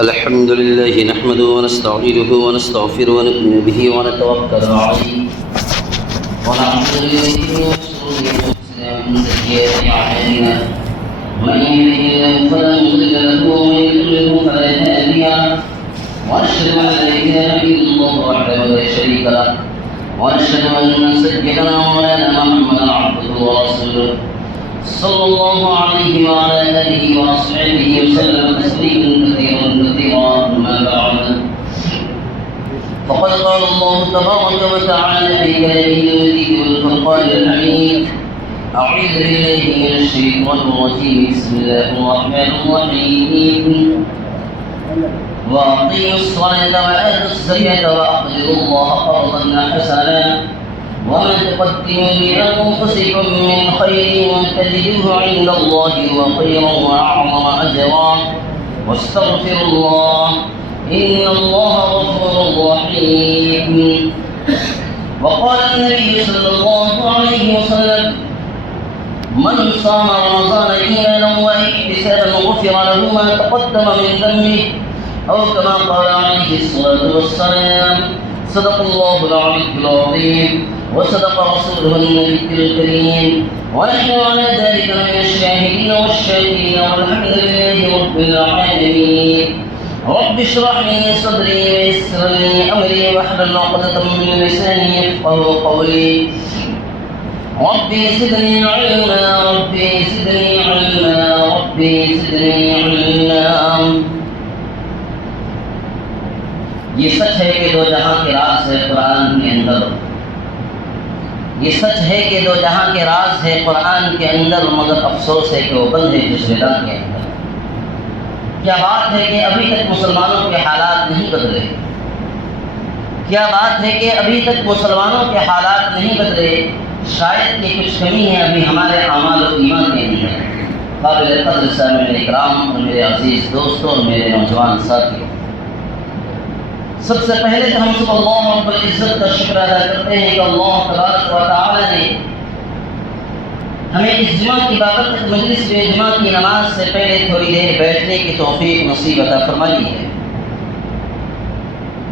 الحمد لله نحمده ونستعينه ونستغفره ونؤمن به ونتوكل عليه ونعوذ بالله من شرور انفسنا ومن سيئات اعمالنا من يهده الله فلا مضل له ومن يضلله فلا هادي له واشهد ان لا اله الا الله وحده لا شريك له واشهد ان سيدنا ومولانا محمدا عبده ورسوله صلى الله عليه وعلى آله وصحبه وسلم تسليما كثيرا أما بعد فقد قال الله تبارك وتعالى في كلامه المجيد والفرقان الحميد أعوذ بالله من الشيطان الرجيم بسم الله الرحمن الرحيم وأقيموا الصلاة وآتوا الزكاة وأقرضوا الله قرضا حسنا وما تقدموا لأنفسكم من خير تجدوه عند الله هو خيرا وأعظم أجرا واستغفروا الله إن الله غفور رحيم. وقال النبي صلى الله عليه وسلم من صام رمضان إيمانا واحتسابا غفر له ما تقدم من ذنبه أو كما قال عليه الصلاة والسلام. صدق الله العلي العظيم وصدق رسوله النبي الكريم ونحن على ذلك من الشاهدين والشاكرين والحمد لله رب العالمين. رب اشرح لي صدري ويسر لي امري واحلل عقدة من لساني يفقهوا قولي. ربي زدني علما ربي زدني علما ربي زدني علما. یہ سچ ہے کہ دو جہاں کے راز ہے قرآن کے اندر، یہ سچ ہے کہ دو جہاں کے راز ہے قرآن کے اندر، مگر افسوس ہے کہ وہ بند ہے دوسرے رنگ کے اندر. کیا بات ہے کہ ابھی تک مسلمانوں کے حالات نہیں بدلے، کیا بات ہے کہ ابھی تک مسلمانوں کے حالات نہیں بدلے. شاید کہ کچھ کمی ہے ابھی ہمارے اعمال و ایمان کے اندر. قابل قدر سامعین اکرام اور میرے عزیز دوستوں اور میرے نوجوان ساتھیوں، سب سے پہلے تو ہم سب اللہ رب العزت کا شکر ادا کرتے ہیں کہ اللہ تبارک و تعالی نے ہمیں اس جمعہ کی بابرکت مجلس میں جمعہ کی نماز سے پہلے تھوڑی دیر بیٹھنے کی توفیق نصیب عطا فرمائی ہے.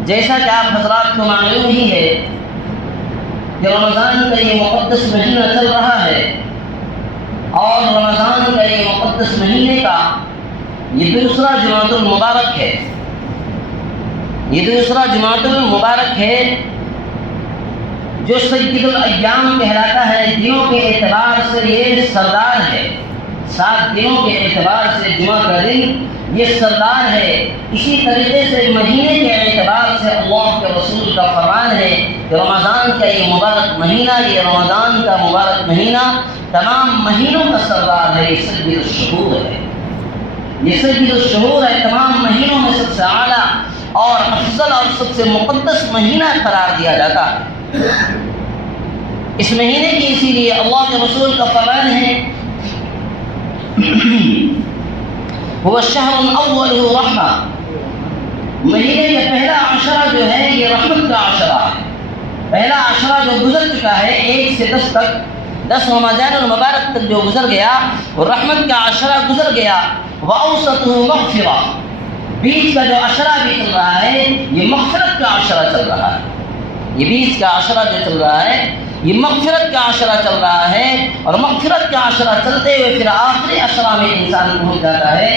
جیسا کہ آپ حضرات کو معلوم ہی ہے کہ رمضان کا یہ مقدس مہینہ چل رہا ہے، اور رمضان کا یہ مقدس مہینے کا یہ دوسرا جمعۃ المبارک ہے. یہ دوسرا جمعۃ المبارک ہے جو سید الایام کہلاتا ہے. دنوں کے اعتبار سے یہ سردار ہے، 7 دنوں کے اعتبار سے جمعہ کا دن یہ سردار ہے. اسی طریقے سے مہینے کے اعتبار سے اللہ کے رسول کا فرمان ہے کہ رمضان کا یہ مبارک مہینہ، یہ رمضان کا مبارک مہینہ تمام مہینوں کا سردار ہے. یہ سید الشہور ہے، یہ سید الشہور ہے، تمام مہینوں میں سب سے اعلیٰ اور افضل اور سب سے مقدس مہینہ قرار دیا جاتا ہے. اس مہینے کی اسی لیے اللہ کے رسول کا فرمان ہے وہ الشہر الاول رحمہ، مہینے کا پہلا عشرہ جو ہے یہ رحمت کا عشرہ ہے. پہلا عشرہ جو گزر چکا ہے 1 سے 10 تک، 10 رمضان المبارک تک جو گزر گیا وہ رحمت کا عشرہ گزر گیا. وأوسطہ مغفرہ، بیچ کا جو عشرہ بھی چل رہا ہے یہ مغفرت کا عشرہ چل رہا ہے. یہ بیچ کا عشرہ جو چل رہا ہے یہ مغفرت کا عشرہ چل رہا ہے، اور مغفرت کا عشرہ چلتے ہوئے پھر آخری عشرہ میں انسان پہنچ جاتا ہے.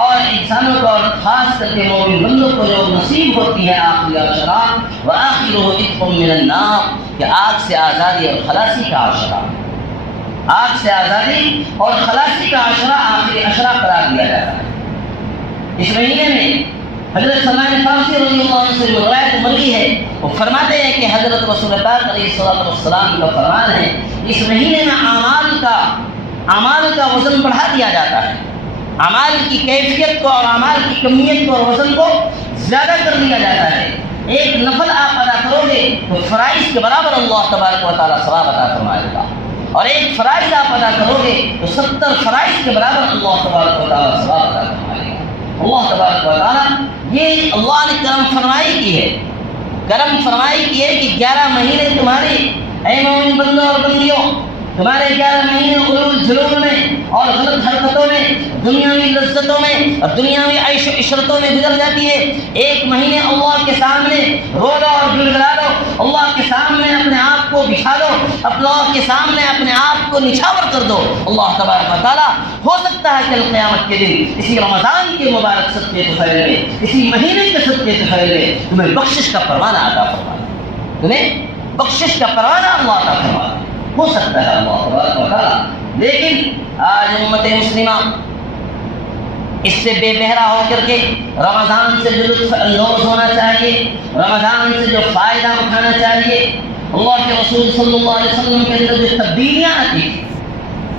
اور انسانوں کو اور خاص کر کے مومن بندوں کو جو نصیب ہوتی ہے آخری عشرہ وآخرہ عتق من النار، کہ آگ سے آزادی اور خلاصی کا عشرہ، آگ سے آزادی اور خلاصی کا عشرہ آخری عشرہ قرار دیا جاتا ہے. اس مہینے میں حضرت سلمان فارسی رضی اللہ عنہ سے روایت مروی ہے، وہ فرماتے ہیں کہ حضرت رسول پاک علیہ السلام کا فرمان ہے اس مہینے میں اعمال کا وزن بڑھا دیا جاتا ہے. اعمال کی کیفیت کو اور اعمال کی کمیت کو اور وزن کو زیادہ کر دیا جاتا ہے. ایک نفل آپ ادا کرو گے تو فرائض کے برابر اللہ تبارک و تعالیٰ ثواب عطا فرمائے گا، اور ایک فرائض آپ ادا کرو گے تو 70 فرائض کے برابر اللہ تبارک و تعالیٰ ثواب عطا فرمائے گا. اللہ تبارک و تعالیٰ یہ اللہ نے کرم فرمائی کی ہے کہ 11 مہینے تمہارے اے مومن بندوں اور بندیوں تمہارے 11 مہینے غلول جھلول میں اور غلط حرکتوں میں، دنیاوی لذتوں میں اور دنیاوی عیش و عشرتوں میں گزر جاتی ہے۔ ایک مہینے اللہ کے سامنے رو لو اور گڑگڑا لو، اللہ کے سامنے اپنے آپ کو بچھا دو، اللہ کے سامنے اپنے آپ کو نچھاور کر دو۔ اللہ تبارک و تعالیٰ ہو سکتا ہے کل قیامت کے دن اسی رمضان کے مبارک صدقے طفیل میں، اسی مہینے کے صدقے طفیل میں تمہیں بخشش کا پروانہ عطا فرمائے، تمہیں بخشش کا پروانہ اللہ عطا فرمائے، ہو سکتا ہے اللہ تبارک و تعالیٰ۔ لیکن آج امت مسلمہ اس سے بے بہرا ہو کر کے رمضان سے جو لطف اندوز ہونا چاہیے، رمضان سے جو فائدہ اٹھانا چاہیے، اللہ کے رسول صلی اللہ علیہ وسلم کے اندر جو تبدیلیاں آتی تھی،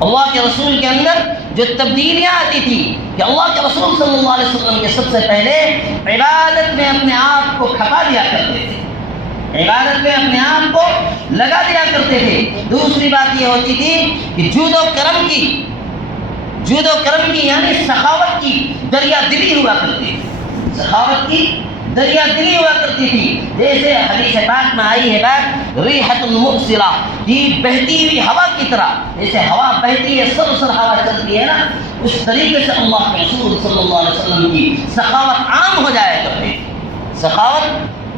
اللہ کے رسول کے اندر جو تبدیلیاں آتی تھی کہ اللہ کے رسول صلی اللہ علیہ وسلم کے سب سے پہلے عبادت میں اپنے آپ کو کھپا دیا کرتے تھے، عبادت میں اپنے آپ کو لگا دیا کرتے تھے۔ دوسری بات یہ ہوتی تھی کہ جود و کرم کی یعنی سخاوت کی دریا دلی ہوا کرتی تھی، سخاوت کی دریا دلی ہوا کرتی تھی۔ جیسے حدیث پاک میں آئی ہے بات ریحۃ المرسلہ کی بہتی ہوئی ہوا کی طرح، جیسے ہوا بہتی ہے سرسر ہوا چلتی ہے نا، اس طریقے سے اللہ کے رسول صلی اللہ علیہ وسلم کی سخاوت عام ہو جایا کرتی تھی، سخاوت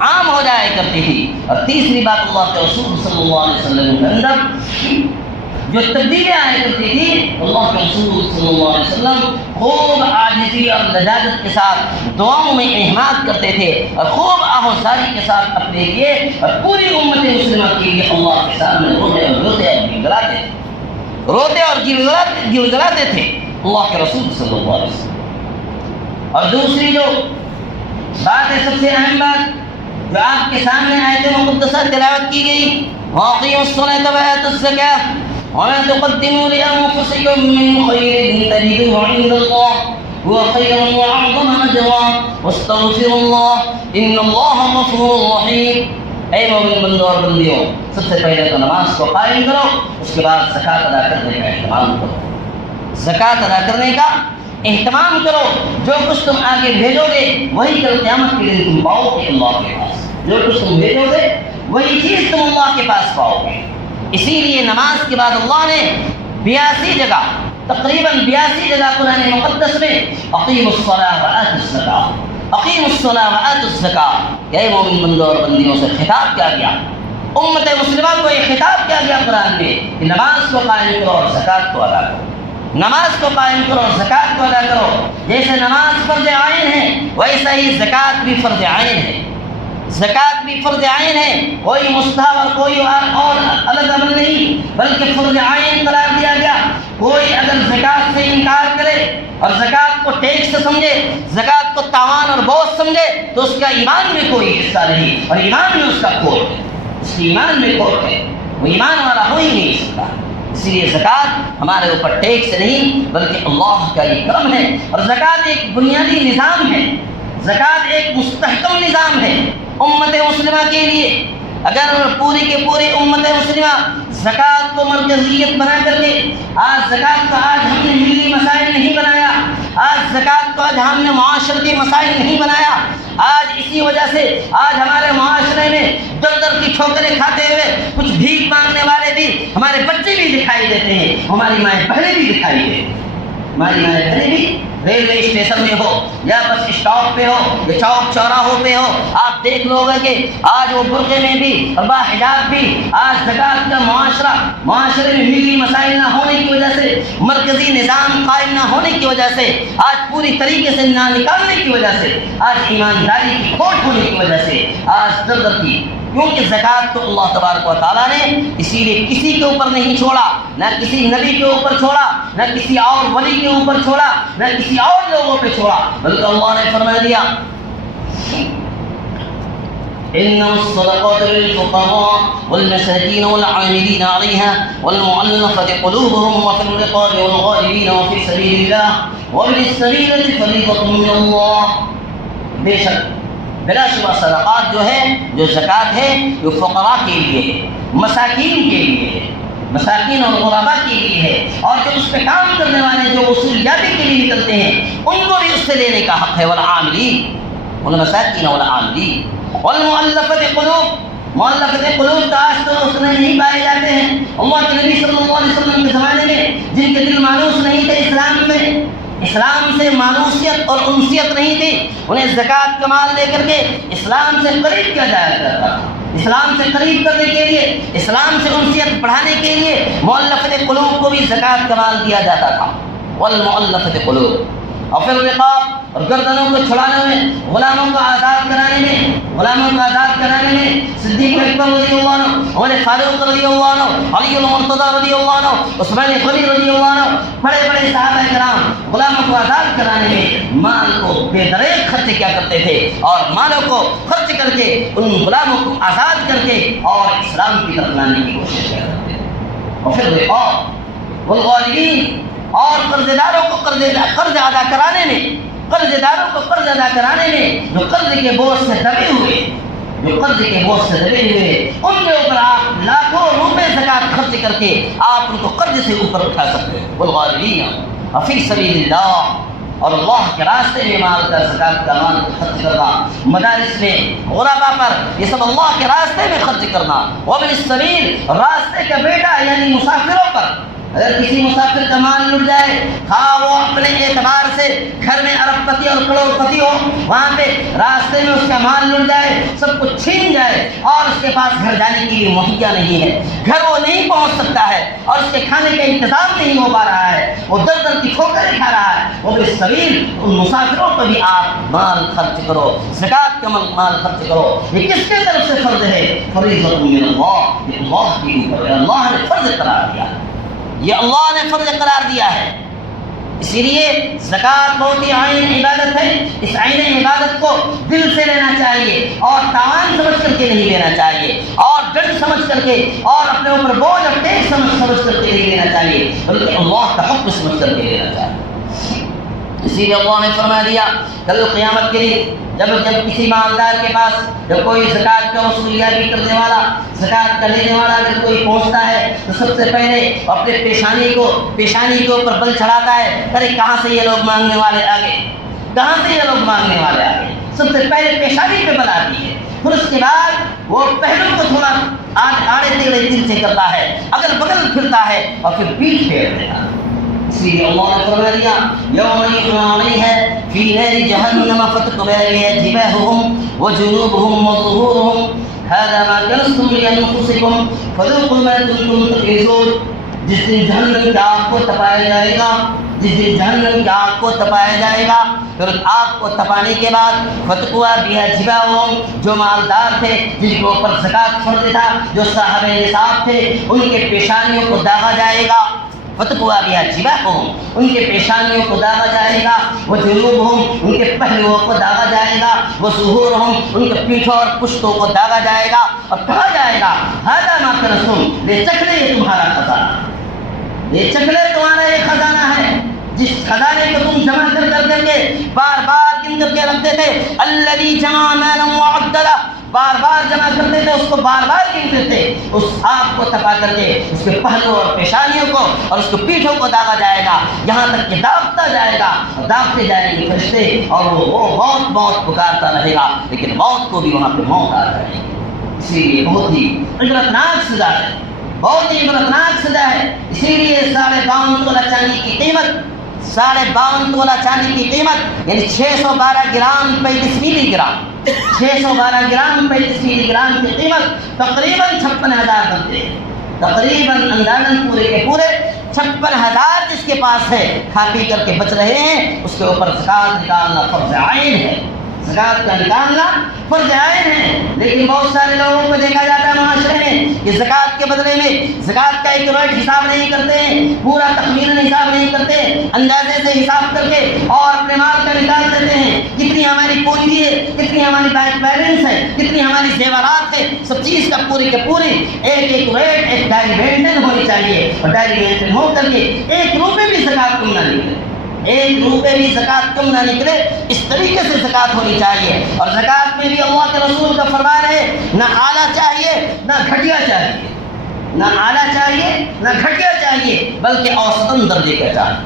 عام ہو جایا کرتی تھی۔ اور تیسری بات اللہ کے رسول صلی اللہ علیہ وسلم کے اندر جو تبدیلیاں آیا کرتی تھی، اللہ کے رسول صلی اللہ علیہ وسلم خوب عاجزی اور لجاجت کے ساتھ دعاؤں میں انہماک کرتے تھے اور خوب آہوازاری کے ساتھ اپنے لیے اور پوری امت مسلمہ کے لیے اللہ کے سامنے روتے اور گڑگڑاتے تھے اللہ کے رسول صلی اللہ علیہ وسلم۔ اور دوسری جو بات ہے، سب سے اہم بات جو آپ کے سامنے آیت مقدسہ تلاوت کی گئی، وَأَقِیمُوا الصَّلَاةَ وَآتُوا الزَّکَاةَ وَمَا تُقَدِّمُوا لِأَنفُسِکُم مِّن خَیْرٍ تَجِدُوهُ عِندَ اللَّهِ هُوَ خَیْرًا وَأَعْظَمَ أَجْرًا وَاسْتَغْفِرُوا اللَّهَ إِنَّ اللَّهَ غَفُورٌ رَحِیمٌ۔ اے مومن بندوں اور بندیوں، سب سے پہلے تو نماز کو قائم کرو، اس کے بعد زکوٰۃ ادا کرنے کا اہتمام کرو، زکوٰۃ ادا کرنے کا اہتمام کرو۔ جو کچھ تم آگے بھیجو گے وہی کل قیامت کے دن تم پاؤ گے اللہ کے پاس، جو کچھ تم بھیجو گے وہی چیز تم اللہ کے پاس پاؤ گے۔ اسی لیے نماز کے بعد اللہ نے 82 جگہ، تقریباً 82 جگہ قرآن مقدس میں اقیموا الصلاۃ وآتوا الزکاۃ، اقیموا الصلاۃ وآتوا الزکاۃ، اے مومن بندوں اور بندیوں سے خطاب کیا گیا، امت مسلمہ کو یہ خطاب کیا گیا قرآن میں کہ نماز کو قائم کرو اور زکوٰۃ کو ادا کرو، نماز کو قائم کرو اور زکوٰۃ کو ادا کرو۔ جیسے نماز فرض عین ہے ویسا ہی زکوٰۃ بھی فرض عین ہے، زکوٰۃ بھی فرض عین ہے، کوئی مستحب اور کوئی اور الگ عمل نہیں، بلکہ فرض عین قرار دیا گیا۔ کوئی اگر زکوٰۃ سے انکار کرے اور زکوٰۃ کو ٹیکس سمجھے، زکوٰۃ کو تاوان اور بوجھ سمجھے تو اس کا ایمان میں کوئی حصہ نہیں، اور ایمان میں اس کا کھوٹ ہے، اس کے ایمان میں کھوٹ ہے، وہ ایمان والا ہو ہی نہیں سکتا۔ اسی لیے زکوٰۃ ہمارے اوپر ٹیکس نہیں بلکہ اللہ کا یہ کرم ہے، اور زکوٰۃ ایک بنیادی نظام ہے، زکوٰۃ ایک مستحکم نظام ہے امت مسلمہ کے لیے۔ اگر پوری کے پوری امت مسلمہ زکوٰۃ کو مرکزیت بنا کر کے آج زکوٰۃ کو آج ہم نے ملی مسائل نہیں بنایا، آج زکوٰۃ کو آج ہم نے معاشرتی مسائل نہیں بنایا، آج اسی وجہ سے آج ہمارے معاشرے میں در در کی ٹھوکریں کھاتے ہوئے کچھ بھیک مانگنے والے بھی ہمارے بچے بھی دکھائی دیتے ہیں، ہماری مائیں بہنیں بھی دکھائی دیتی ہیں، ہماری مائیں بہنیں بھی ریلوے اسٹیشن میں ہو یا بس اسٹاپ پہ ہو یا چوک چوراہوں پہ ہو، آپ دیکھ لو گے کہ آج وہ برقعے میں بھی اور باحجاب بھی آج زکوٰۃ کا معاشرے میں ملی مسائل نہ ہونے کی وجہ سے، مرکزی نظام قائم نہ ہونے کی وجہ سے، آج پوری طریقے سے نہ نکالنے کی وجہ سے، آج ایمانداری کی کھوٹ ہونے کی وجہ سے آج در در کی، کیونکہ زکوٰۃ کو اللہ تبارک و تعالیٰ نے اسی لیے کسی کے اوپر نہیں چھوڑا، نہ کسی نبی کے اوپر چھوڑا، نہ کسی اور ولی کے اوپر چھوڑا، نہ کسی اور لوگوں پہ چھوڑا، بلکہ اللہ نے فرما دیا إنما الصدقات للفقراء والمساكين والعاملين عليها والمؤلفة قلوبهم وفي الرقاب والغارمين وفي سبيل الله وابن السبيل فريضة من الله۔ بے شک بلا شبہ صدقات جو ہے، جو زکوٰۃ ہے، جو فقراء کے لیے ہے، مساکین کے لیے ہے، مساکین اور غرباء کے لیے ہے، اور جو اس پہ کام کرنے والے جو وصولیابی کے لیے نکلتے ہیں ان کو بھی اس سے لینے کا حق ہے۔ والعاملین والمساکین والعاملین والمؤلفۃ قلوب، مؤلفۃ قلوب کا آج تو اس میں نہیں پائے جاتے ہیں۔ امت نبی صلی اللہ علیہ وسلم کے زمانے میں جن کے دل مانوس نہیں تھے اسلام میں، اسلام سے مانوسیت اور انسیت نہیں تھی، انہیں زکوٰۃ کا مال دے کر کے اسلام سے قریب کیا جایا کرتا تھا۔ اسلام سے قریب کرنے کے لیے، اسلام سے انسیت بڑھانے کے لیے مؤلفۃ قلوب کو بھی زکوٰۃ کا مال دیا جاتا تھا۔ والمؤلفۃ قلوب، اور پھر رقاب اور گردنوں کو چھڑانے میں، غلاموں کو آزاد کرانے میں صدیق اکبر رضی اللہ عنہ، عمر فاروق رضی اللہ عنہ، علی المرتضیٰ رضی اللہ عنہ، عثمان غنی رضی اللہ عنہ، بڑے بڑے صحابہ کرام غلاموں کو آزاد کرانے میں مال کو بے دریغ خرچ کیا کرتے تھے، اور مالوں کو خرچ کر کے ان غلاموں کو آزاد کر کے اور اسلام کی طرف لانے کی کوشش کیا کرتے تھے۔ اور پھر رقاب والغارمین، اور قرض داروں کو قرض ادا کرانے میں، جو قرض کے بوجھ سے دبے ہوئے، ان کے اوپر آپ لاکھوں روپے زکوٰۃ خرچ کر کے آپ ان کو قرض سے اوپر اٹھا سکتے ہیں۔ والغارمین فی سبیل اللہ، اور اللہ کے راستے میں مال کا زکوٰۃ کا مال خرچ کرنا، مدارس میں غربا پر، یہ سب اللہ کے راستے میں خرچ کرنا۔ وابن السبیل، راستے کا بیٹا یعنی مسافروں پر، اگر کسی مسافر کا مال لٹ جائے، ہاں وہ اپنے اعتبار سے گھر میں ارب پتی اور کروڑ پتی ہو، وہاں پہ راستے میں اس کا مال لٹ جائے، سب کچھ چھین جائے، اور اس کے پاس گھر جانے کے لیے مہیا نہیں ہے، گھر وہ نہیں پہنچ سکتا ہے، اور اس کے کھانے کا انتظام نہیں ہو پا رہا ہے، وہ در در کی ٹھوکریں کھا رہا ہے، وہ بالسبیل ان مسافروں پر بھی آپ مال خرچ کرو، زکوٰۃ کا مال خرچ کرو۔ یہ کس کے طرف سے فرض ہے؟ فریضۃ من اللہ، یہ اللہ کے اوپر ہے، اللہ نے فرض قرار دیا ہے، یہ اللہ نے فرض قرار دیا ہے۔ اسی لیے زکوٰۃ بہت ہی عین عبادت ہے، اس عین عبادت کو دل سے لینا چاہیے، اور تاوان سمجھ کر کے نہیں لینا چاہیے، اور ڈر سمجھ کر کے، اور اپنے اوپر بوجھ اور ٹیک سمجھ کر کے نہیں لینا چاہیے، بلکہ اللہ کا حکم سمجھ کر کے لینا چاہیے۔ اسی لیے اللہ نے فرما دیا کل قیامت کے لیے جب کسی مالدار کے پاس جب کوئی زکوٰۃ کا وصولیابی کرنے والا، زکوٰۃ کا لینے والا اگر کوئی پہنچتا ہے تو سب سے پہلے اپنے پیشانی کے اوپر بل چڑھاتا ہے، ارے کہاں سے یہ لوگ مانگنے والے آگے، سب سے پہلے پیشانی پہ بل آتی ہے، پھر اس کے بعد وہ پہلو کو تھوڑا آڑے ٹیڑے دل سے کرتا ہے، اگل بگل پھرتا ہے، اور پھر پیٹھ پھیر دیتا ہے۔ اس لیے اللہ نے فرما دیا یوم یحمى علیہ فی نار جہنم فتقطع جباہہم وجنوبہم وظہورہم ھذا ما کنزتم لانفسکم فذوقوا ما کنتم تکنزون۔ جس دن جہنم کی آگ کو تپایا جائے گا، پھر آگ کو تپانے کے بعد فتقوا بها جباہہم، جو مالدار تھے، جن کے اوپر زکوٰۃ فرض تھا، جو صاحب نصاب تھے، ان کے پیشانیوں کو داغا جائے گا، فتقوا بها جباہہم، ان کے پیشانیوں کو داغا جائے گا، وجنوبہم، ان کے پہلوؤں کو داغا جائے گا، وظہورہم، ان کے پیٹھوں اور پشتوں کو داغا جائے گا، اور کہا جائے گا ھذا ما کنزتم، لے چکھ لے یہ تمہارا خزانہ، یہ چکھ لے تمہارا یہ خزانہ ہے، جس خزانے کو تم جمع کر کے بار بار گن کر کے رکھتے تھے، الذی جمع مالا وعددہ، بار بار جمع کرتے تھے، اس کو بار بار گنتے تھے، اس آگ کو تپا کر کے اس کے پہلو اور پیشانیوں کو اور اس کے پیٹھوں کو داغا جائے گا، یہاں تک کہ داغتا جائے گا، اور داغتے جائیں گے فرشتے، اور وہ موت پکارتا رہے گا، لیکن موت کو بھی وہاں پہ موت آ جائے گی۔ اسی لیے بہت ہی عبرتناک سزا ہے، بہت ہی عبرتناک سزا ہے۔ اسی لیے 52 تولہ چاندی کی قیمت، 52 تولہ چاندی کی قیمت یعنی 612 گرام 35 ملی گرام، 612 گرام 35 ملی گرام کی قیمت تقریباً 56,000 بنتے ہیں، تقریباً اندازاً پورے کے پورے 56,000 جس کے پاس ہے، کھا پی کر کے بچ رہے ہیں، اس کے اوپر زکوٰۃ نکالنا فرض عین ہے، زکوٰۃ کا نکالنا فرض عین ہے۔ لیکن بہت سارے لوگوں کو دیکھا جاتا ہے معاشرے میں کہ زکوٰۃ کے بدلے میں زکوٰۃ کا ایک ریٹ حساب نہیں کرتے ہیں، پورا تخمیناً حساب نہیں کرتے، اندازے سے حساب کر کے اور اپنے مال کا نکال دیتے ہیں، کتنی ہماری پونجی ہے، کتنی ہماری بینک بیلنس ہے، کتنی ہماری زیورات ہے، سب چیز کا پوری کے پوری ایک ریٹ، ایک ڈائری مینٹین ہونی چاہیے، اور ڈائری مینٹین ہو کر کے 1 روپے بھی زکوٰۃ کم نہ نکلے، 1 روپے بھی زکوٰۃ کم نہ نکلے، اس طریقے سے زکوٰۃ ہونی چاہیے۔ اور زکوٰۃ میں بھی اللہ کے رسول کا فرمان ہے نہ اعلیٰ چاہیے نہ گھٹیا چاہیے، نہ اعلیٰ چاہیے نہ گھٹیا چاہیے، بلکہ اوسطاً درجے کا چاہیے،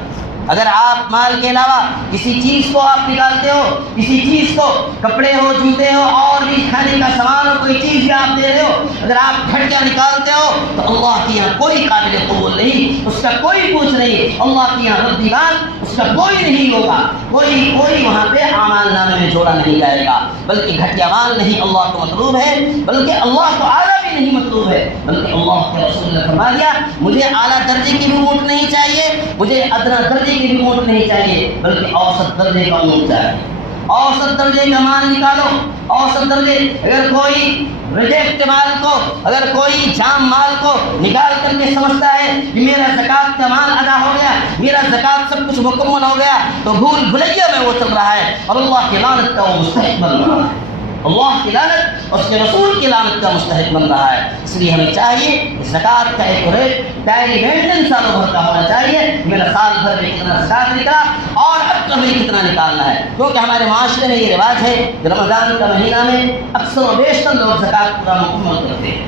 اگر آپ مال کے علاوہ کسی چیز کو آپ نکالتے ہو، کسی چیز کو، کپڑے ہو، جوتے ہو، اور بھی کھانے کا سامان ہو، کوئی چیز بھی آپ دے رہے ہو، اگر آپ گھٹیا نکالتے ہو تو اللہ کے یہاں کوئی قابل قبول نہیں، اس کا کوئی پوچھ نہیں، اللہ کے یہاں ردی مال اس کا کوئی نہیں ہوگا، کوئی وہاں پہ اعمال نامے میں جوڑا نہیں جائے گا، بلکہ گھٹیا مال نہیں اللہ کو مطلوب ہے، بلکہ اللہ کو اعلیٰ بھی نہیں مطلوب ہے، بلکہ اللہ کے رسول نے فرما دیا مجھے اعلیٰ درجے کی بھی اونٹ نہیں چاہیے، مجھے ادنا درجے کی بھی اونٹ نہیں چاہیے، بلکہ اوسط درجے کا اونٹ چاہیے۔ اوسط درجے کا مال نکالو، اوسط درجے، اگر کوئی ریجیکٹ مال کو، اگر کوئی جام مال کو نکال کر کے سمجھتا ہے کہ میرا زکوٰۃ کا مال ادا ہو گیا، میرا زکوٰۃ سب کچھ مکمل ہو گیا، تو بھول بھلیا میں وہ چل رہا ہے اور اللہ کی لعنت کا وہ مستحق بن رہا ہے، اللہ کی لعنت اور اس کے رسول کی لعنت کا مستحق بن رہا ہے۔ اس لیے ہمیں چاہیے کہ زکوٰۃ کا ایک ریٹ ڈائری مینٹین سالوں بھر کا ہونا چاہیے، میرا سال بھر میں کتنا زکوٰۃ نکلا اور اب کبھی کتنا نکالنا ہے، کیونکہ ہمارے معاشرے میں یہ رواج ہے کہ رمضان کا مہینہ میں اکثر و بیشتر لوگ زکوٰۃ پورا مکمل کرتے ہیں،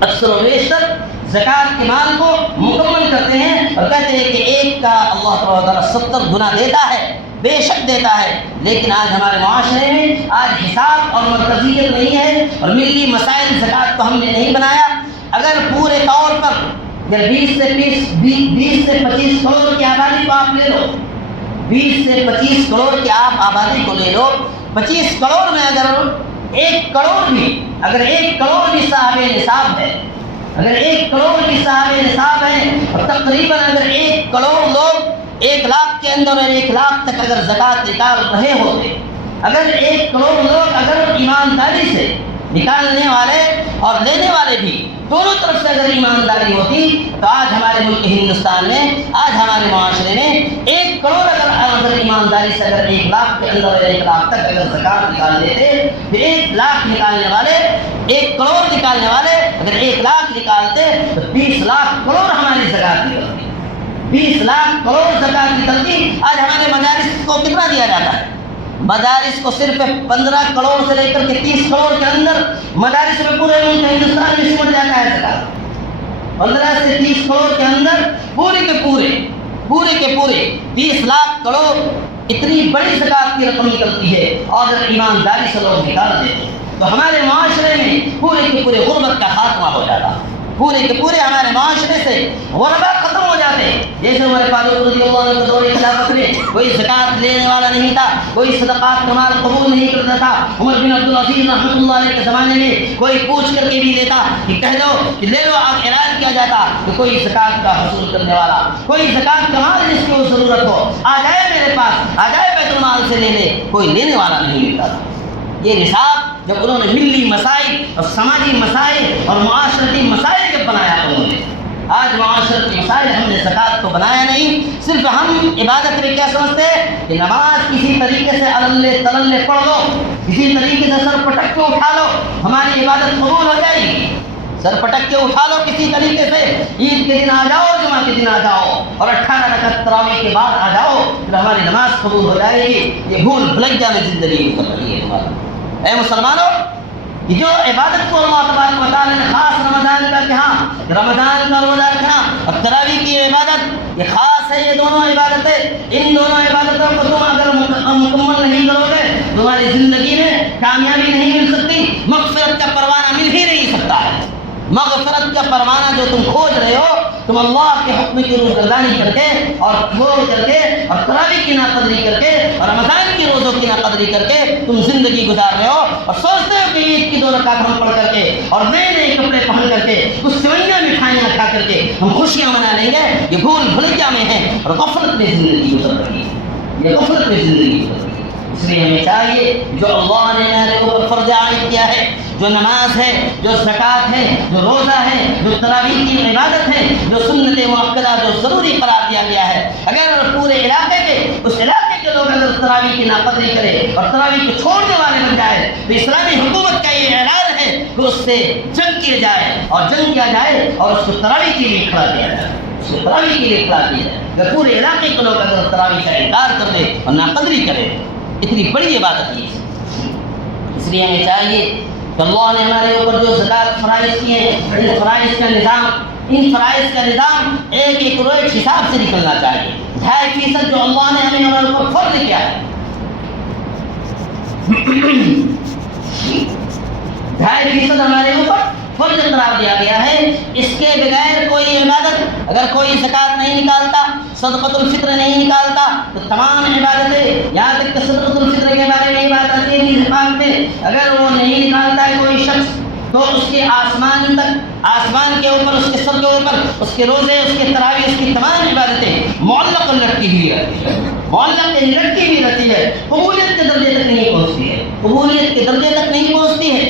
اکثر و بیشتر زکوٰۃ کے مال کو مکمل کرتے ہیں اور کہتے ہیں کہ ایک کا اللہ تعالیٰ 70 گنا دیتا ہے، بے شک دیتا ہے، لیکن آج ہمارے معاشرے میں آج حساب اور مرکزیت نہیں ہے اور ملی مسائل زکوٰۃ کو ہم نے نہیں بنایا۔ اگر پورے طور پر 20 سے 25 کروڑ کی آبادی کو آپ لے لو، 20 سے 25 کروڑ کی آپ آبادی کو لے لو، 25 کروڑ میں اگر 1 کروڑ بھی صاحب نصاب ہے، اگر 1 کروڑ بھی صاحب نصاب ہے اور تقریباً اگر 1 کروڑ لوگ 1 لاکھ کے اندر اور 1 لاکھ تک اگر زکوٰۃ نکال رہے ہوتے، اگر 1 کروڑ لوگ اگر ایمانداری سے نکالنے والے اور لینے والے بھی دونوں طرف سے اگر ایمانداری ہوتی تو آج ہمارے ملک ہندوستان میں، آج ہمارے معاشرے میں 1 کروڑ اگر ایمانداری سے اگر 1 لاکھ کے اندر 1 لاکھ تک اگر زکوٰۃ نکال دیتے تو 1 لاکھ نکالنے والے، 1 کروڑ نکالنے والے اگر 1 لاکھ نکالتے تو 20 لاکھ کروڑ ہماری زکوٰۃ نکلتی، 20 لاکھ کروڑ زکوٰۃ نکلتی۔ آج ہمارے مدارس کو کتنا دیا جاتا ہے؟ مدارس کو صرف 15 کروڑ سے لے کر کے 30 کروڑ کے اندر مدارس میں پورے ملک ہندوستان میں سمجھ جاتا ہے زکوٰۃ، 15 سے 30 کروڑ کے اندر پورے کے پورے 30 لاکھ کروڑ اتنی بڑی زکوٰۃ کی رقم نکلتی ہے، اور اگر ایمانداری سے لوگ نکال دیتے تو ہمارے معاشرے میں پورے کے پورے غربت کا خاتمہ ہو جاتا، پورے کے پورے ہمارے معاشرے سے غربا ختم ہو جاتے۔ جیسے عمر فاروق رضی اللہ عنہ کے دور خلافت میں کوئی زکوٰۃ لینے والا نہیں تھا، کوئی صدقات کا مال قبول نہیں کرتا تھا، عمر بن عبدالعزیز رحمۃ اللہ علیہ کے زمانے میں کوئی پوچھ کر کے بھی لیتا کہ کہہ دو کہ لے لو، آپ اعلان کیا جاتا کہ کوئی زکوٰۃ کا حصول کرنے والا، کوئی زکوٰۃ کا مال جس کو ضرورت ہو آ جائے میرے پاس، آ جائے بیت المال سے لے لے، کوئی لینے والا نہیں ملتا تھا۔ یہ نصاب جب انہوں نے ملی مسائل اور سماجی مسائل اور معاشرتی مسائل جب بنایا انہوں نے، آج معاشرتی مسائل ہم نے زکوٰۃ کو بنایا نہیں، صرف ہم عبادت میں کیا سمجھتے ہیں کہ نماز کسی طریقے سے عللے تللے پڑھ لو، کسی طریقے سے سر پٹک کے اٹھا لو، ہماری عبادت قبول ہو جائے گی، سر پٹک کے اٹھا لو کسی طریقے سے، عید کے دن آ جاؤ، جمعہ کے دن آ جاؤ اور 18 رکعت تراویح کے بعد آ جاؤ، پھر ہماری نماز قبول ہو جائے گی۔ یہ بھول بھلیا میں زندگی گزر رہی ہے ہماری۔ اے مسلمانوں، یہ جو عبادت کو اللہ تبارک و تعالیٰ نے خاص رمضان کا کہا، رمضان کا روزہ رکھنا اور تراویح کی عبادت، یہ خاص ہے، یہ دونوں عبادتیں، ان دونوں عبادتوں کو تم اگر مکمل نہیں کرو گے تمہاری زندگی میں کامیابی نہیں مل سکتی، مغفرت کا پروانہ مل ہی نہیں سکتا ہے۔ مغفرت کا پروانہ جو تم کھوج رہے ہو، تم اللہ کے حکم کی روزگردانی کر کے اور چھوڑ کر کے اور تراویح کی ناقدری کر کے اور رمضان کی روزوں کی ناقدری کر کے تم زندگی گزار رہے ہو اور سوچتے ہو کہ عید کی 2 رکعت ہم پڑھ کر کے اور نئے نئے کپڑے پہن کر کے کچھ سوئیاں مٹھائیاں کھا کر کے ہم خوشیاں منا لیں گے۔ یہ بھول بھلیا میں ہے اور غفلت میں زندگی گزر رہی ہے، یہ غفلت میں زندگی گزر رہی ہے۔ اس لیے ہمیں چاہیے جو اللہ نے ہمارے اوپر فرض عائد کیا ہے، جو نماز ہے، جو زکوٰۃ ہے، جو روزہ ہے، جو تراویح کی عبادت ہے، جو سنت مؤکدہ جو ضروری قرار دیا گیا ہے، اگر پورے علاقے کے اس علاقے کے لوگ اگر تراویح کی ناقدری کرے اور تراویح کو چھوڑنے والے بن جائے تو اسلامی حکومت کا یہ اعلان ہے کہ اس سے جنگ کیا جائے اور جنگ کیا جائے اور اس کو تراویح کے لیے کھڑا کیا جائے، اس کو تراویح کے لیے کھڑا کیا جائے۔ اگر پورے علاقے کے لوگ اگر تراویح کا انکار کر دے اور ناقدری کرے، اتنی بڑی عبادت ہے۔ اس لیے ہمیں چاہیے کہ اللہ نے ہمارے اوپر جو زکوٰۃ فرائض کی ہے، ان فرائض کا نظام ان فرائض کا نظام ایک ایک روز حساب سے نکلنا چاہیے. 2.5% جو اللہ نے ہمیں ہمارے اوپر فرض کیا ہے، 2.5% ہمارے اوپر فرض قرار دیا گیا ہے. اس کے بغیر کوئی عبادت، اگر کوئی زکوٰۃ نہیں نکالتا، صدقۃ الفطر نہیں نکالتا، تو تمام عبادتیں، یہاں تک کہ صدقۃ الفطر کے بارے میں یہ بات آتی ہے کہ اگر وہ نہیں نکالتا ہے کوئی شخص، تو اس کے آسمان تک، آسمان کے اوپر، اس کے سر کے اوپر، اس کے روزے، اس کے تراویح، اس کی تمام عبادتیں معلق لٹکی ہوئی رہتی ہے، معلق لٹکی ہوئی رہتی ہے، قبولیت کے درجے تک نہیں پہنچتی ہے، قبولیت کے درجے تک نہیں پہنچتی ہے.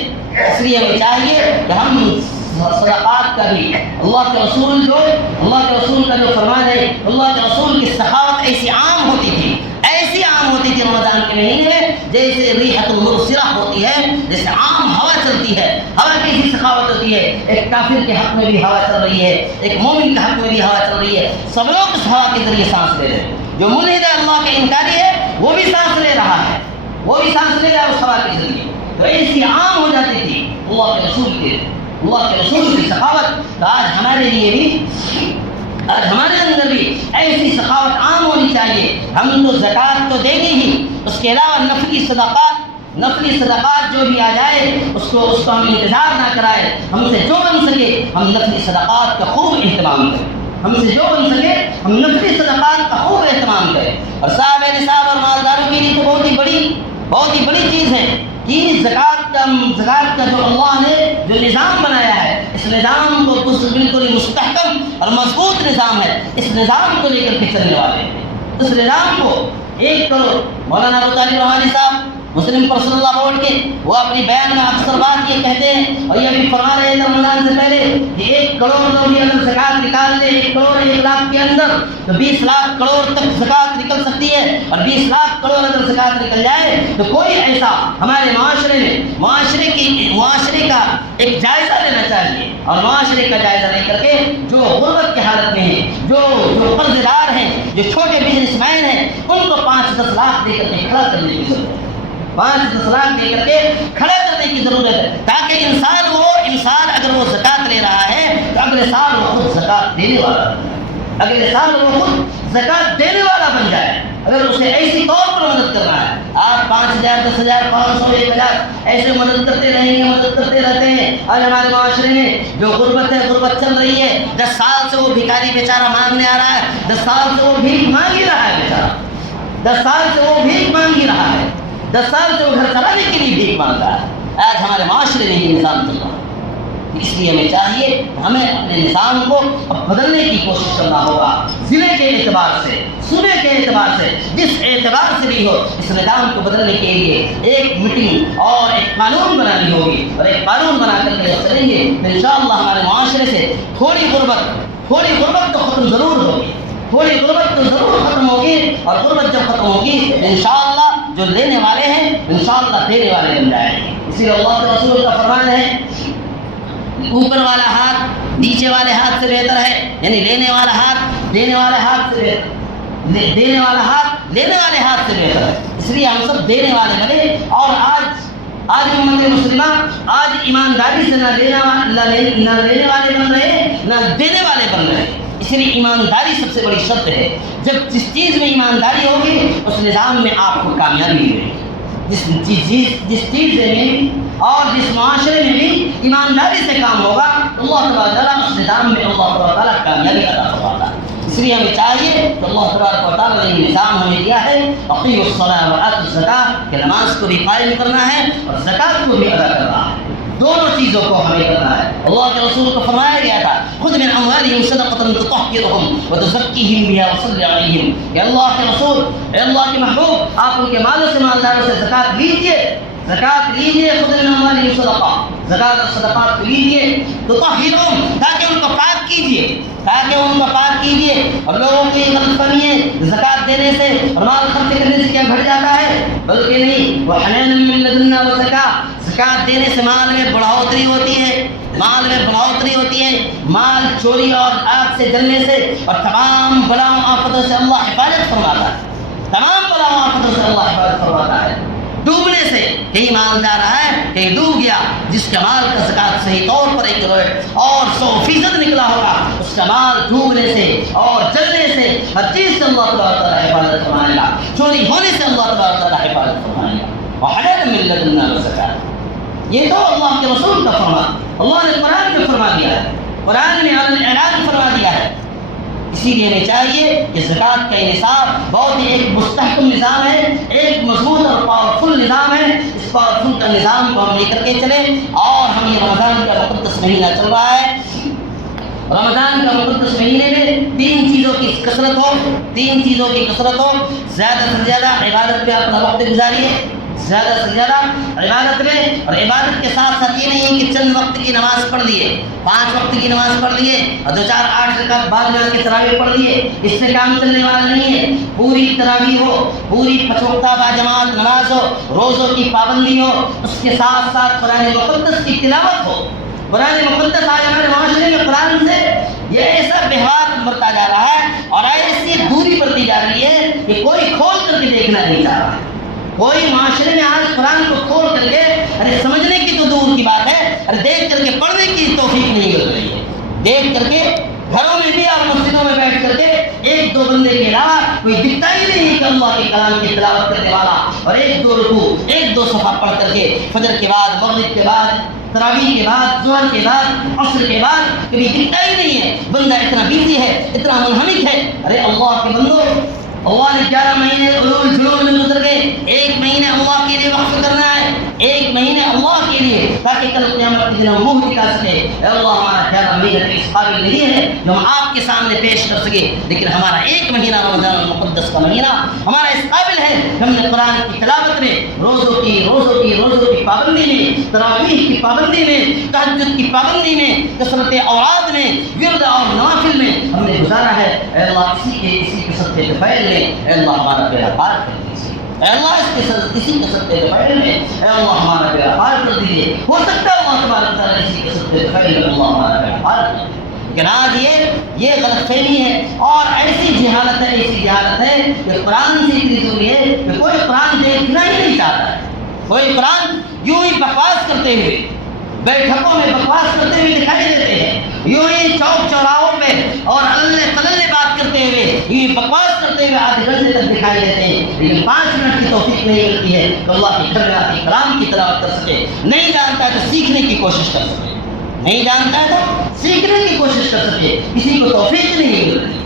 اس لیے ہمیں چاہیے کہ ہم صدقات کا بھی، اللہ کے رسول کا جو فرمان ہے، اللہ کے رسول کی سخاوت ایسی عام ہوتی تھی، ایسی عام ہوتی تھی رمضان کے مہینے میں جیسے ریحۃ المرسلہ ہوتی ہے، جیسے عام ہوا چلتی ہے، ہوا کی ایسی سخاوت ہوتی ہے. ایک کافر کے حق میں بھی ہوا چل رہی ہے، ایک مومن کے حق میں بھی ہوا چل رہی ہے، سب لوگ اس ہوا کے ذریعے سانس لے رہے ہیں. جو ملحد ہے، اللہ کے انکاری ہے، وہ بھی سانس لے رہا ہے، وہ بھی سانس لے رہا ہے اس ہوا کے ذریعے. تو ایسی عام ہو جاتی تھی اللہ کے رسول کی سخاوت. تو آج ہمارے لیے بھی، آج ہمارے اندر بھی ایسی سخاوت عام ہونی چاہیے. ہم تو زکوٰۃ تو دیں گے ہی، اس کے علاوہ نفلی صدقات جو بھی آ جائے اس کو ہم انتظار نہ کرائے. ہم سے جو بن سکے ہم نفلی صدقات کا خوب اہتمام کریں، ہم سے جو بن سکے ہم نفلی صدقات کا خوب اہتمام کریں. اور صاحب نصاب اور مالداروں کے لیے تو بہت ہی بڑی چیز ہے کہ زکوٰۃ کا جو اللہ نے جو نظام بنایا ہے، اس نظام کو بالکل مستحکم اور مضبوط نظام ہے. اس نظام کو لے کر کے چلنے والے ہیں. اس نظام کو 1 کروڑ، مولانا ابو طالب رحمانی صاحب مسلم پرسنل اللہ بورڈ کے، وہ اپنی بیان میں اکثر بات یہ کہتے ہیں، اور یہ بھی فرما رہے تھے رمضان سے پہلے کہ 1 کروڑ لوگ بھی اگر زکوٰۃ نکال لے 1 کروڑ 1 لاکھ کے اندر، تو 20 لاکھ کروڑ تک زکوٰۃ نکل سکتی ہے. اور 20 لاکھ کروڑ اگر زکوٰۃ نکل جائے تو کوئی ایسا ہمارے معاشرے کا ایک جائزہ لینا چاہیے، اور معاشرے کا جائزہ لے کر کے جو غربت کی حالت میں ہیں، جو قرض دار ہیں، جو چھوٹے بزنس مین ہیں، ان کو 5-10 لاکھ دے کر کے کھڑا کرنے کی ضرورت ہے. 5-10 لاکھ دے کر کے کھڑا کرنے کی ضرورت ہے، تاکہ انسان اگر وہ زکوٰۃ لے رہا ہے تو اگلے سال وہ خود زکوٰۃ دینے والا بن جائے. اگر اسے ایسی طور پر مدد کرنا ہے، آپ 5,000 10,000 500 1,000 ایسے مدد کرتے رہتے ہیں. آج ہمارے معاشرے میں جو غربت چل رہی ہے، 10 سال سے وہ بھکاری بیچارہ مانگنے آ رہا ہے، 10 سال سے وہ بھیک مانگ ہی رہا ہے بیچارہ، 10 سال سے وہ بھیک مانگ ہی رہا ہے، 10 سال سے وہ گھر چلانے کے لیے بھیک مانگ رہا ہے. آج ہمارے معاشرے میں یہ نظام چل رہا ہے. اس لیے ہمیں چاہیے، ہمیں اپنے نظام کو بدلنے کی کوشش کرنا ہوگا. ضلع کے اعتبار سے، صوبے کے اعتبار سے، جس اعتبار سے بھی ہو، اس نظام کو بدلنے کے لیے ایک میٹنگ اور ایک قانون بنانی ہوگی. اور ایک قانون بنا کر کے چلیں گے تو انشاءاللہ ہمارے معاشرے سے تھوڑی غربت تو ختم ضرور ہوگی، تھوڑی غربت تو ضرور ختم ہوگی. اور غربت جب ختم ہوگی تو انشاءاللہ جو لینے والے ہیں انشاءاللہ دینے والے بن جائیں گے. اسی لیے اللہ کے رسول کا فرمان ہے، اوپر والا ہاتھ نیچے والے ہاتھ سے بہتر ہے، یعنی لینے والا ہاتھ دینے والے ہاتھ سے بہتر ہے. اس لیے ہم سب دینے والے بنے. اور آج امت مسلمہ آج ایمانداری سے نہ لینے والے بن رہے نہ دینے والے بن رہے. اس لیے ایمانداری سب سے بڑی شرط ہے. جب جس چیز میں ایمانداری ہوگی اس نظام میں آپ کو کامیابی ملے گی. جس چیز میں اور جس معاشرے میں بھی ایمانداری سے کام ہوگا اللہ تبارک و تعالیٰ اس نظام میں اللہ تبارک و تعالیٰ کامیابی عطا فرماتا ہے. اس لیے ہمیں چاہیے کہ اللہ تبارک و تعالیٰ نے یہ نظام ہمیں دیا ہے، اقیموا الصلاۃ وآتوا الزکاۃ، کہ نماز کو بھی قائم کرنا ہے اور زکوٰۃ کو بھی ادا کرنا ہے. دونوں چیزوں کو ہمیں کرنا ہے. اللہ کے رسول کو فرمایا گیا تھا، خذ من اموالہم صدقۃ تطہرہم وتزکیہم بہا وصلی علیہم. کہ اللہ کے رسول، اے اللہ کے محبوب، آپ ان کے مالوں سے، مالداروں سے زکوٰۃ لیجیے. خذ من اموالہم صدقہ، زکوٰۃ اور صدقات کو لیجیے. تطہرہم، تاکہ ان کو پاک کیجیے. اور لوگوں کی غلط فہمی ہے زکوٰۃ دینے سے اور مال خرچ کرنے سے کیا گھٹ جاتا ہے، بلکہ نہیں، وحنانا من لدنا وزکاۃ، زکوٰۃ دینے سے مال میں بڑھوتری ہوتی ہے، مال چوری اور آگ سے جلنے سے اور تمام بلاؤں آفتوں سے اللہ حفاظت فرماتا ہے. ڈوبنے سے کہیں مالدار ہے کہیں ڈوب گیا، جس کا مال کا زکوٰۃ صحیح طور پر 1 اور 100% نکلا ہوگا، اس کا مال ڈوبنے سے اور جلنے سے ہر چیز سے اللہ تبارک و تعالیٰ حفاظت فرمائے گا، چوری ہونے سے اللہ تبارک و تعالیٰ حفاظت فرمائے گا۔ وحلال من لدنا الزکاۃ، یہ تو اللہ کے رسول کا فرمان، اللہ نے قرآن میں فرما دیا ہے، قرآن نے اعلان فرما دیا ہے۔ اسی لیے ہمیں چاہیے کہ زکوٰۃ کا نصاب بہت ہی ایک مستحکم نظام ہے، ایک مضبوط اور پاورفل نظام ہے۔ اس پاورفل کا نظام کو ہم لے کر کے چلیں، اور ہم یہ رمضان کا مقدس مہینہ چل رہا ہے، رمضان کا مقدس مہینے میں 3 چیزوں کی کثرت ہو، 3 چیزوں کی کثرت ہو۔ زیادہ سے زیادہ عبادت میں اپنا وقت گزاریے، زیادہ سے زیادہ عبادت میں، اور عبادت کے ساتھ ساتھ یہ نہیں کہ چند وقت کی نماز پڑھ لیے، 5 وقت کی نماز پڑھ لیے اور 2-4 8 رکعت بعد میں کے تراویح پڑھ لیے، اس سے کام چلنے والا نہیں ہے۔ پوری تراویح ہو، پوری 5 وقتہ با جماعت نماز ہو، روزوں کی پابندی ہو، اس کے ساتھ ساتھ قرآن مقدس کی تلاوت ہو۔ قرآن مقدس آج ہمارے معاشرے میں قرآن سے یہ ایسا ویوہار بڑھتا جا رہا ہے اور ایسی دوری بڑھتی جا رہی ہے کہ کوئی کھول کر کے دیکھنا نہیں چاہ رہا ہے۔ کوئی معاشرے میں آج قرآن کو کھول کر کے ارے سمجھنے کی تو دور کی بات ہے، ارے دیکھ کر کے پڑھنے کی توفیق نہیں مل رہی ہے۔ دیکھ کر کے گھروں میں بھی اور مسجدوں میں بیٹھ کر کے 1-2 بندے کے علاوہ کوئی دکھتا ہی نہیں کہ اللہ کے کلام کی تلاوت کرنے والا، اور 1-2 رکوع 1-2 صفحہ پڑھ کر کے فجر کے بعد، مغرب کے بعد، تراویح کے بعد، ظہر کے بعد، عصر کے بعد کبھی دکھتا ہی نہیں ہے۔ بندہ اتنا بیزی ہے، اتنا منہمک ہے۔ ارے اللہ کے بندو، اللہ نے 11 مہینے علوم جلول میں گزر گئے، 1 مہینے اللہ کے لیے وقف کرنا ہے، 1 مہینے اللہ کے لیے، تاکہ کل قیامت کے دن ہم منہ دکھا سکے اے اللہ ہمارا 11 مہینے اس قابل نہیں ہے جو ہم آپ کے سامنے پیش کر سکے، لیکن ہمارا 1 مہینہ رمضان المقدس کا مہینہ ہمارا اس قابل ہے کہ ہم نے قرآن کی تلاوت میں، روزوں کی پابندی میں، تراویح کی پابندی میں، تہجد کی پابندی میں، کثرت اوراد میں، ورد اور نوافل میں ہم نے گزارا ہے۔ اے اللہ اسی قسم کے فیل میں اے اللہ ہمارا بیڑا پار کر دیجیے، اے اللہ اسی قسم کے فیل میں اے اللہ ہمارا بیڑا پار کر دیجیے۔ ہو سکتا ہے اللہ تبارک تعالیٰ اسی قسم کے فیل میں اللہ ہمارا بیڑا پار کر دے، لیکن آج یہ غلط فہمی ہے اور ایسی جہالت ہے کہ قرآن سے اتنی دوری ہے کہ کوئی قرآن دیکھنا ہی نہیں چاہتا ہے۔ کوئی قرآن یوں ہی بکواس کرتے ہوئے، بیٹھکوں میں بکواس کرتے ہوئے دکھائی دیتے ہیں، یوں ہی چوک چوراہوں پہ اور اللہ تللے بات کرتے ہوئے، یوں بکواس کرتے ہوئے آدھے گھنٹے تک دکھائی دیتے ہیں، لیکن 5 منٹ کی توفیق نہیں ملتی ہے کہ اللہ کی کلام کی تلاوت کر سکے۔ نہیں جانتا ہے تو سیکھنے کی کوشش کر سکے، نہیں جانتا ہے تو سیکھنے کی کوشش کر سکے، کسی کو توفیق نہیں مل رہی۔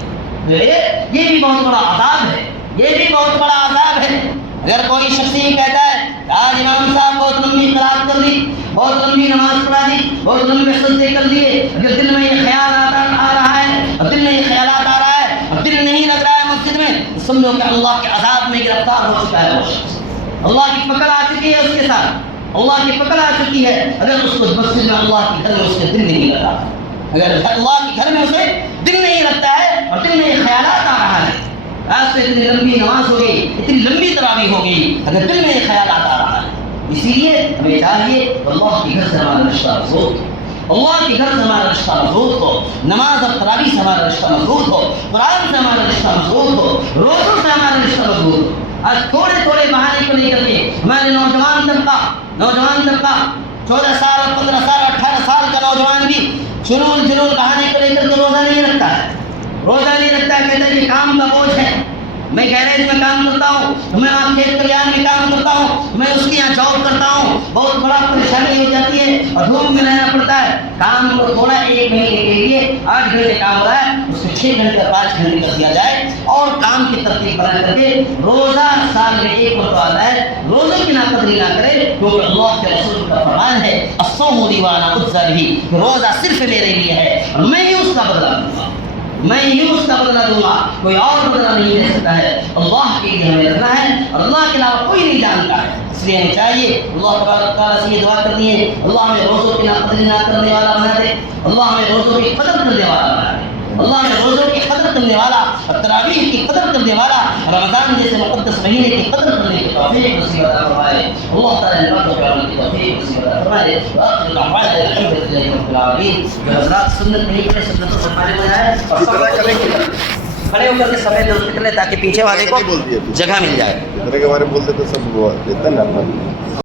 یہ بھی بہت بڑا عذاب ہے، یہ بھی بہت بڑا عذاب ہے۔ اگر کوئی شخص یہ کہتا ہے آج امام صاحب بہت لمبی قرات کر دی، بہت لمبی نماز پڑھا دی، بہت لمبے سجدے کر دیے، اگر دل میں یہ خیال آ رہا ہے اور دل میں یہ خیالات آ رہا ہے اور دل نہیں لگ رہا ہے مسجد میں، تو سمجھو کہ اللہ کے عذاب میں گرفتار ہو چکا ہے وہ شخص، اللہ کی پکڑ آ چکی ہے اس کے ساتھ، اللہ کی پکڑ آ چکی ہے۔ اگر اس کو مسجد میں اللہ کے گھر میں اس کے دل نہیں لگا، اگر اللہ کے گھر میں اسے دل نہیں لگتا ہے اور دل میں یہ خیالات آ رہا ہے، آج سے اتنی لمبی نماز ہو گئی، اتنی لمبی تراویح ہو گئی، اگر دل میں یہ خیالات آ رہا ہے، اسی لیے ہمیں چاہیے کہ اللہ کے گھر سے ہمارا رشتہ مضبوط ہو، اللہ کے گھر سے ہمارا رشتہ مضبوط ہو، نماز اور تراویح سے ہمارا رشتہ مضبوط ہو، قرآن سے ہمارا رشتہ مضبوط ہو، روزوں سے ہمارا رشتہ مضبوط ہو۔ آج تھوڑے بہانے کو لے کر کے ہمارے نوجوان طبقہ 14 سال اور 15 سال 18 سال کا نوجوان بھی جنون بہانے کو لے کر کے روزہ نہیں رکھتا ہے، کہتا ہے کہ کام کا بوجھ ہے، میں گیریج میں کام کرتا ہوں، میں وہاں کھیت کھلیان میں کام کرتا ہوں، میں اس کے یہاں جاب کرتا ہوں، بہت بڑا پریشانی ہو جاتی ہے اور دھوپ میں رہنا پڑتا ہے، کام کو تھوڑا 1 مہینے کے لیے 8 گھنٹے کام ہو رہا ہے، اس کو 6 گھنٹے 5 گھنٹے کر دیا جائے اور کام کی ترتیب بنا کر کے روزہ سال میں 1 مرتبہ آتا ہے، روزے کی ناقدری نہ کرے، کیونکہ اللہ کے رسول کا فرمان ہے الصوم لی وانا اجزی بہ، روزہ صرف میرے لیے ہے اور میں ہی اس کا بدلہ دوں گا، میں ہی اس کا بدلہ دوں گا، کوئی اور بدلہ نہیں دے سکتا ہے، اللہ کے لیے ہمیں رکھنا ہے اور اللہ کے علاوہ کوئی نہیں جانتا ہے۔ اس لیے ہمیں چاہیے اللہ تبارک تعالیٰ سے یہ دعا کرنی ہے اللہ ہمیں روزوں کی ناقدری نہ کرنے والا بنا دے، اللہ ہمیں روزوں کی قدر کرنے والا بنا دے، اللہ ہمیں روزوں کی قدر کرنے والا اور تراویح کی قدر کرنے والا، رمضان جیسے مقدس مہینے کی قدر کرنے کی توفیق نصیب عطا فرمائے، اللہ تعالیٰ نے مرد و عورت کی توفیق نصیب عطا فرمائے۔ وآخر دعوانا الحمد للہ رب العالمین۔ جو حضرات سنت نہیں کرے سنتوں سے فارغ ہو جائے اور کھڑے ہو کر کے سفید درست کر لیں تاکہ پیچھے والے کو جگہ مل جائے۔ کے بارے میں بولتے تو سب